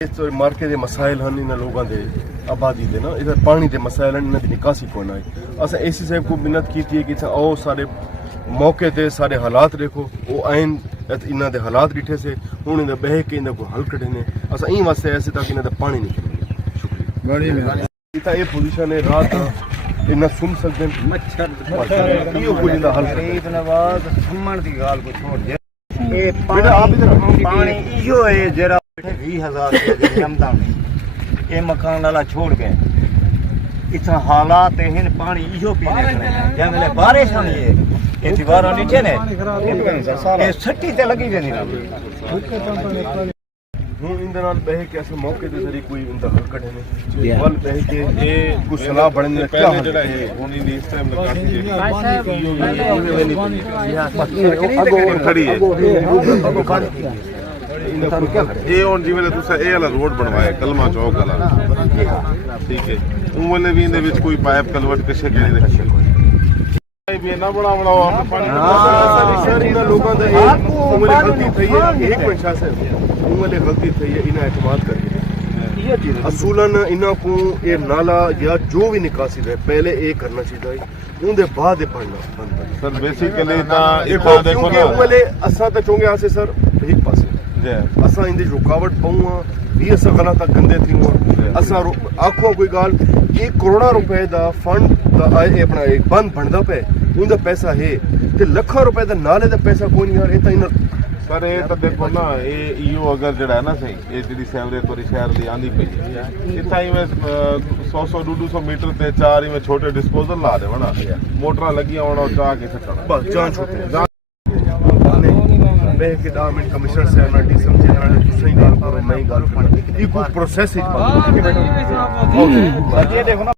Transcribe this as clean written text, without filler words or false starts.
इस मार्के के मसाइल हैं इन लोगों के आबादी के ना इधर पानी के मसाइल हैं इन्होंने निकासी कौन आई अस एसी साहब को मिन्नत की थी कि आओ सारे मौके ते सारे हालात देखो वो आइन इन्हों के हालात डिठे से हूँ इन्हें बह के इन्हें को हल कढ़े ने अस ई वास्ते ऐसे ताकि इन्हें पानी निकले। शुक्रिया इतना ये पोजीशन है रात इन्ना सुन सकते हैं मच्छर यो कोई इंदा हल गरीब नवाज सुमन की गाल को छोड़ दे ये पानी इहो है जरा 20,000 रुपये जमदा में ये मकान वाला छोड़ गए इतना हालात हैं पानी इहो पीने जब मेरे बारिश होनी है ये दीवारों नीचे ने ये सट्टी ते लगी वेंदी हूँ इंदे नाल बह के अस मौके ते जरी कोई इंदा हल कढ़े ने वल बह के ये कुछ सलाह बनने क्या जेड़ा है हुन इन इस टाइम निकासी खड़ी है ये और जिवेले तुसा ए वाला रोड बनवाया कलमा चौक वाला ठीक है उ वाले भी इंदे विच कोई पाइप कलवट किसे के नहीं रखी भी ना बड़ा बनाओ आप पानी सर इन लोगों दा उमले गलती थई है एक मिनट से उमले गलती थई है इना एतमाद करके असूलन इना को ये नाला या जो भी निकासी है पहले ये करना चाहिए उनके बाद पढ़ना बंद सर बेसिकली ता देखो ना उमले असा तो चोंगे आसे सर एक पासे असा इंदे रुकावट पाऊँ भी असा गलत गंदे थी असा आखो कोई गाल 1 करोड़ रुपए का फंड अपना एक बंद बनता पे उनका पैसा है ते लाखों रुपए का नाले का पैसा कोई नहीं यार ये तो सर ये तो देखो ना ये इो अगर जड़ा है ना सही ये जी सैवरेज पूरी शहर की आंदी पई इतना ही में 100-200 मीटर ते 4 में छोटे डिस्पोजल ला दे ना मोटर लगी होना चाह के सटना बस जान छूटे मैं के 10 मिनट कमिश्नर से ना डी समझे ना सही गाल करो मैं गाल करो ये कुछ प्रोसेस है ये देखो ना